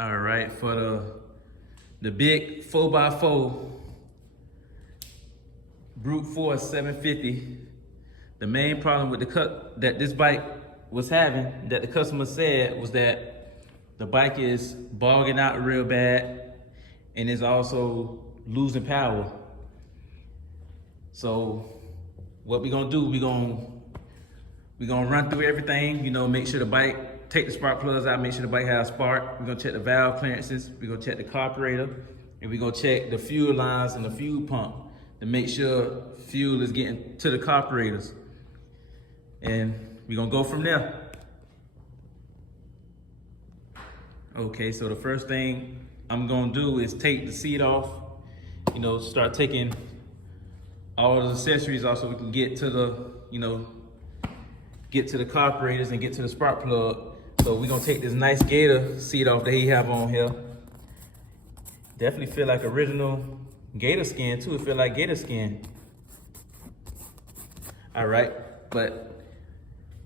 All right, for the big 4x4 Brute Force 750, the main problem with the cut that this bike was having, that the customer said, was that the bike is bogging out real bad and is also losing power. So what we're gonna do, we're gonna run through everything, you know, make sure the bike, take the spark plugs out, make sure the bike has spark. We're gonna check the valve clearances, we're gonna check the carburetor, and we're gonna check the fuel lines and the fuel pump to make sure fuel is getting to the carburetors. And we're gonna go from there. Okay, so the first thing I'm gonna do is take the seat off, you know, start taking all the accessories off so we can get to the, you know, get to the carburetors and get to the spark plug. So we're gonna take this nice Gator seat off that he have on here. Definitely feel like original Gator skin too. It feel like Gator skin. All right, but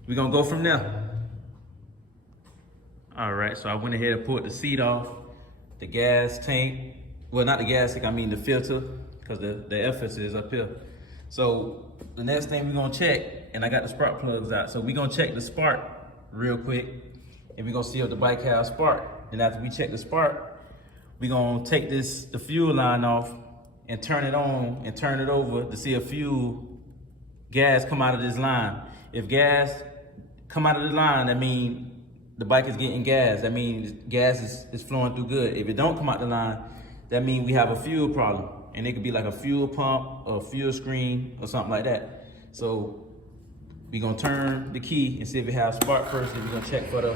we're gonna go from there. All right, so I went ahead and pulled the seat off, the gas tank. Well, not the gas tank, I mean the filter, because the air filter is up here. So the next thing we're gonna check, and I got the spark plugs out, so we're gonna check the spark real quick, and we're gonna see if the bike has spark. And after we check the spark, we're gonna take the fuel line off and turn it on and turn it over to see if gas come out of this line. If gas come out of the line, that means the bike is getting gas. That means gas is flowing through good. If it don't come out the line, that means we have a fuel problem. And it could be like a fuel pump or a fuel screen or something like that. So we're gonna turn the key and see if it has spark first, and we're gonna check for the,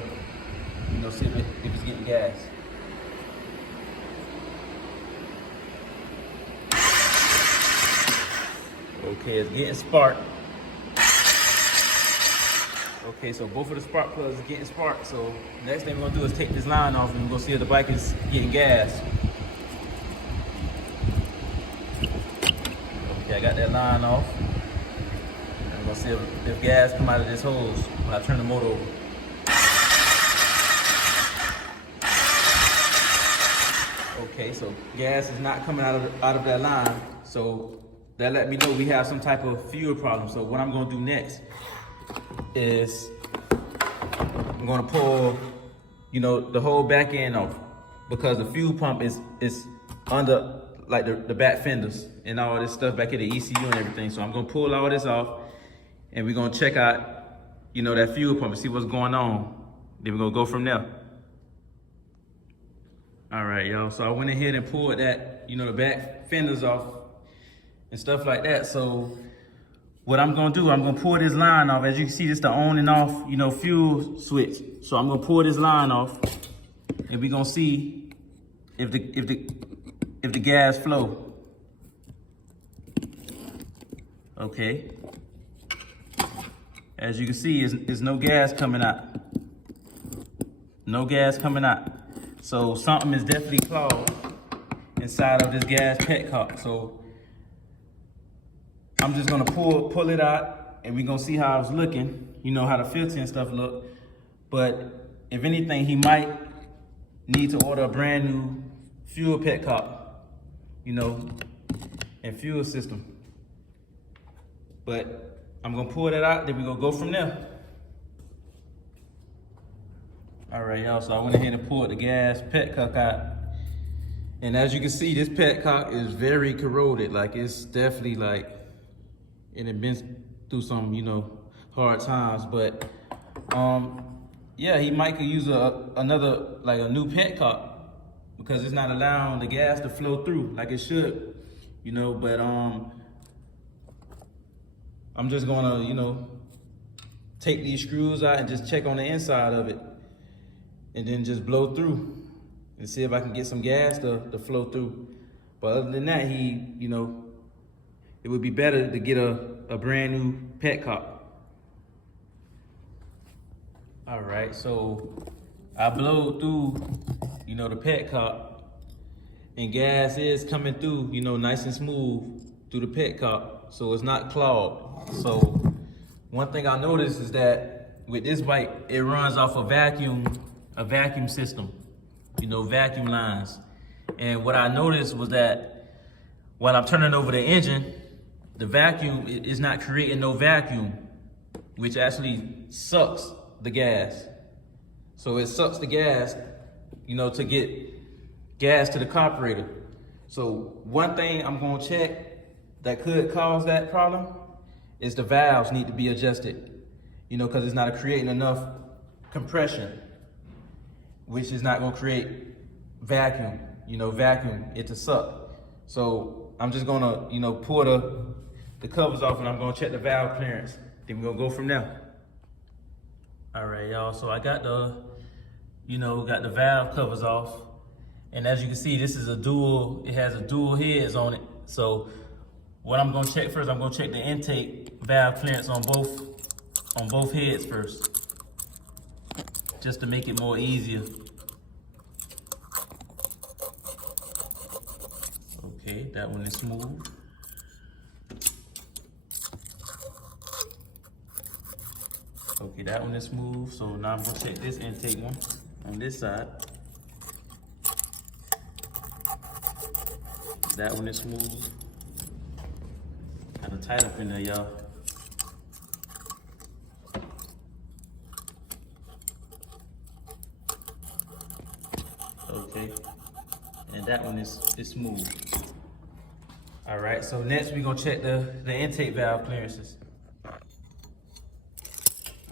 you know, see if it's getting gas. Okay, it's getting spark. Okay, so both of the spark plugs are getting spark. So next thing we're gonna do is take this line off and we're gonna see if the bike is getting gas. Okay, I got that line off. I'm gonna see if gas come out of this hose when I turn the motor over. Okay, so gas is not coming out of that line. So that let me know we have some type of fuel problem. So what I'm gonna do next is I'm gonna pull, you know, the whole back end off, because the fuel pump is under like the back fenders and all this stuff back at the ECU and everything. So I'm gonna pull all this off and we're gonna check out, you know, that fuel pump and see what's going on. Then we're gonna go from there. All right, y'all, so I went ahead and pulled that, you know, the back fenders off and stuff like that. So what I'm gonna do, I'm gonna pull this line off. As you can see, this is the on and off, you know, fuel switch. So I'm gonna pull this line off and we're gonna see if the gas flow. Okay. As you can see, is no gas coming out. No gas coming out. So something is definitely clogged inside of this gas petcock. So I'm just gonna pull it out and we're gonna see how it's looking, you know, how the filter and stuff look. But if anything, he might need to order a brand new fuel petcock, you know, and fuel system. But I'm gonna pull that out, then we're gonna go from there. All right, y'all, so I went ahead and pulled the gas petcock out. And as you can see, this petcock is very corroded. Like, it's definitely like, it had been through some, you know, hard times. But yeah, he might could use another, like a new petcock, because it's not allowing the gas to flow through like it should, you know. But I'm just gonna, you know, take these screws out and just check on the inside of it, and then just blow through and see if I can get some gas to flow through. But other than that, you know, it would be better to get a brand new petcock. All right, so I blowed through, you know, the petcock, and gas is coming through, you know, nice and smooth through the petcock, so it's not clogged. So one thing I noticed is that with this bike, it runs off a vacuum system. You vacuum lines. And what I noticed was that while I'm turning over the engine, the vacuum is not creating no vacuum, which actually sucks the gas. So it sucks the gas, to get gas to the carburetor. So one thing I'm gonna check that could cause that problem is the valves need to be adjusted, because it's not creating enough compression, which is not gonna create vacuum, it to suck. So I'm just gonna, pull the covers off, and I'm gonna check the valve clearance. Then we're gonna go from there. All right, y'all, so I got the valve covers off. And as you can see, this is it has a dual heads on it. So what I'm gonna check first, I'm gonna check the intake valve clearance on both heads first, just to make it more easier. Okay, that one is smooth. Okay, that one is smooth. So now I'm gonna check this intake one on this side. That one is smooth. Kind of tight up in there, y'all. Okay, and that one is smooth. All right, so next we're gonna check the intake valve clearances.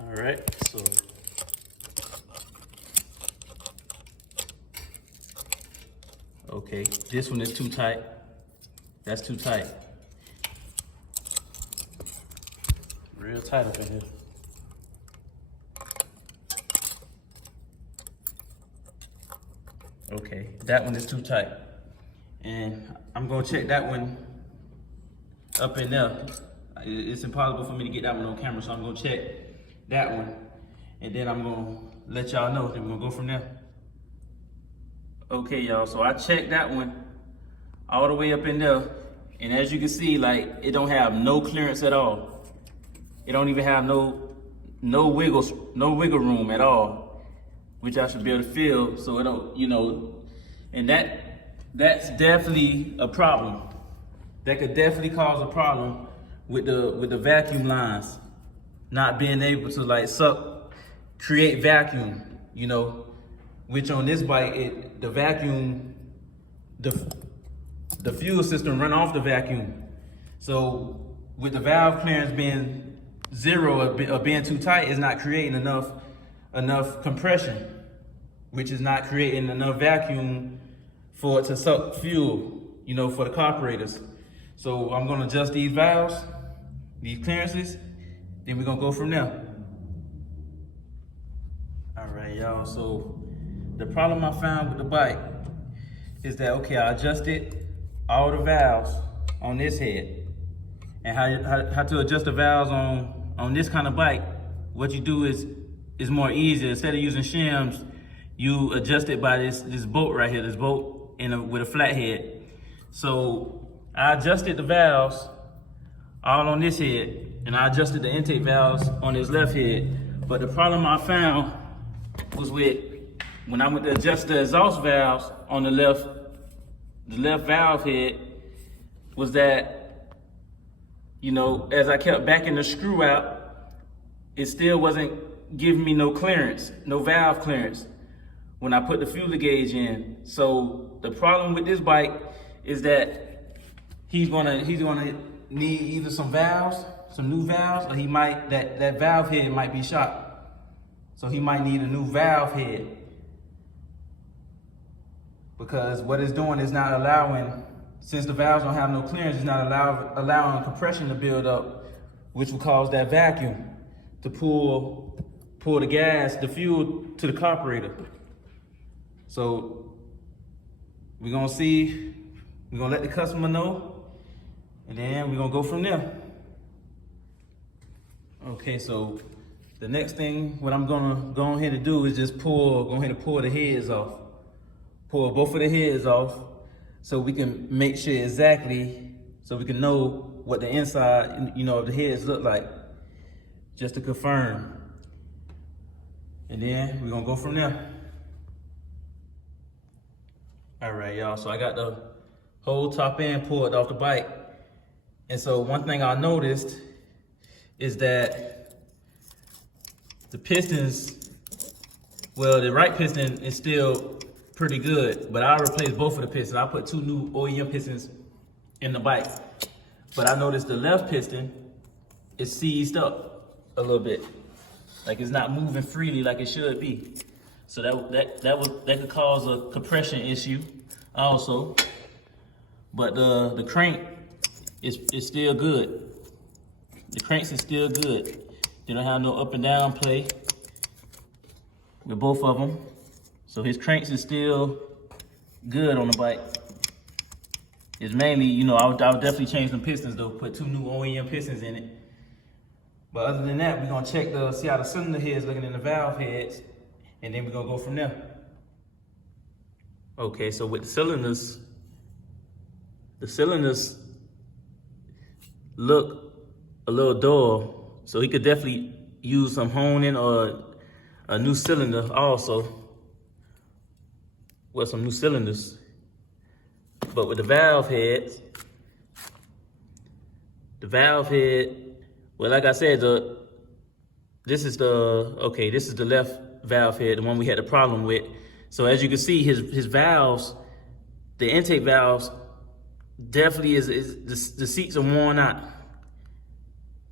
All right, so okay, this one is too tight. That's too tight. Real tight up in here. Okay, that one is too tight. And I'm gonna check that one up in there. It's impossible for me to get that one on camera, so I'm gonna check that one. And then I'm gonna let y'all know, then we're gonna go from there. Okay, y'all, so I checked that one all the way up in there. And as you can see, like, it don't have no clearance at all. It don't even have no wiggle room at all, which I should be able to feel, so it don't, and that's definitely a problem. That could definitely cause a problem with the vacuum lines not being able to like create vacuum, which on this bike, the vacuum, the fuel system run off the vacuum. So with the valve clearance being zero or being too tight, it's not creating enough compression, which is not creating enough vacuum for it to suck fuel, for the carburetors. So I'm gonna adjust these valves, these clearances, then we're gonna go from there. All right, y'all, so the problem I found with the bike is that, okay, I adjusted all the valves on this head. And how to adjust the valves on this kind of bike, what you do is more easier. Instead of using shims, you adjust it by this bolt right here, this bolt with a flat head. So I adjusted the valves all on this head, and I adjusted the intake valves on this left head. But the problem I found was when I went to adjust the exhaust valves on the left valve head, was that, as I kept backing the screw out, it still wasn't giving me no clearance, no valve clearance when I put the fuel gauge in. So the problem with this bike is that he's gonna need either some new valves, or that valve head might be shot. So he might need a new valve head, because what it's doing is not allowing, since the valves don't have no clearance, it's not allowing compression to build up, which will cause that vacuum to pull the gas, the fuel to the carburetor. So we're gonna let the customer know, and then we're gonna go from there. Okay, so the next thing, what I'm gonna go ahead and do is just pull the heads off. Pull both of the heads off, so we can make sure exactly, so we can know what the inside, of the heads look like, just to confirm. And then we're gonna go from there. All right, y'all, so I got the whole top end pulled off the bike. And so one thing I noticed is that the pistons, well, the right piston is still pretty good, but I replaced both of the pistons. I put 2 new OEM pistons in the bike. But I noticed the left piston is seized up a little bit. Like it's not moving freely like it should be. So that could cause a compression issue also. But the crank is still good. The cranks is still good. They don't have no up and down play with both of them. So his cranks is still good on the bike. It's mainly, you know, I would definitely change some pistons though, put 2 new OEM pistons in it. But other than that, we're gonna check see how the cylinder heads looking in the valve heads, and then we're gonna go from there. Okay, so with the cylinders look a little dull, so he could definitely use some honing or a new cylinder also. Well, some new cylinders. But with the valve head, well, like I said, this is the left valve head, the one we had the problem with. So as you can see, his valves, the intake valves, definitely the seats are worn out.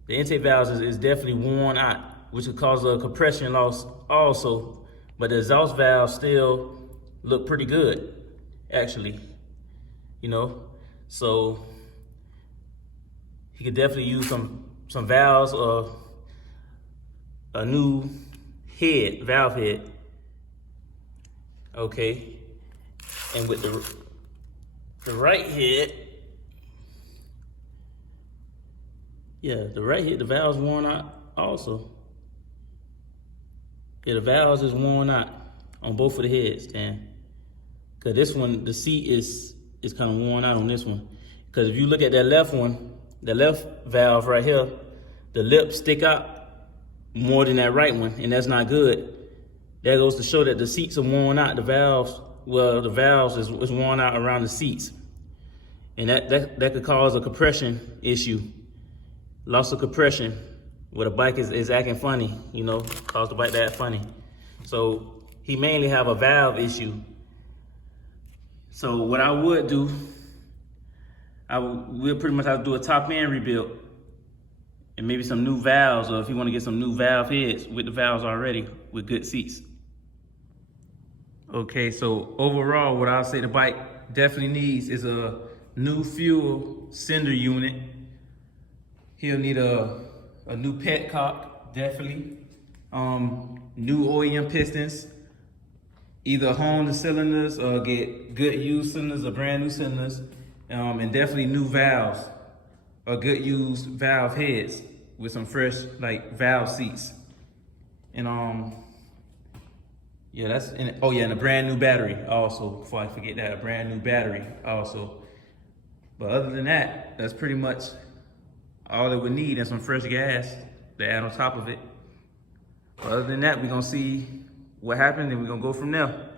The intake valves is definitely worn out, which could cause a compression loss also. But the exhaust valves still look pretty good, actually. You know, so he could definitely use some valves or a new valve head. Okay, and with the right head, yeah, the right head, the valve's worn out also. Yeah, the valves is worn out on both of the heads, Dan. Cause this one, the seat is kind of worn out on this one. Because if you look at that left one, the left valve right here, the lips stick out more than that right one, and that's not good. That goes to show that the seats are worn out. The valves is worn out around the seats. And that could cause a compression issue. Loss of compression, where the bike is acting funny, you know, cause the bike to act funny. So he mainly have a valve issue. So what I would do, we'll pretty much have to do a top end rebuild and maybe some new valves, or if you want to get some new valve heads with the valves already with good seats. Okay, so overall, what I'll say the bike definitely needs is a new fuel sender unit. He'll need a new Petcock, definitely. New OEM pistons. Either hone the cylinders or get good used cylinders or brand new cylinders, and definitely new valves or good used valve heads with some fresh like valve seats. And yeah, and a brand new battery also. Before I forget that, a brand new battery also. But other than that, that's pretty much all it would need, and some fresh gas to add on top of it. But other than that, we're gonna see what happens, and we're gonna go from there.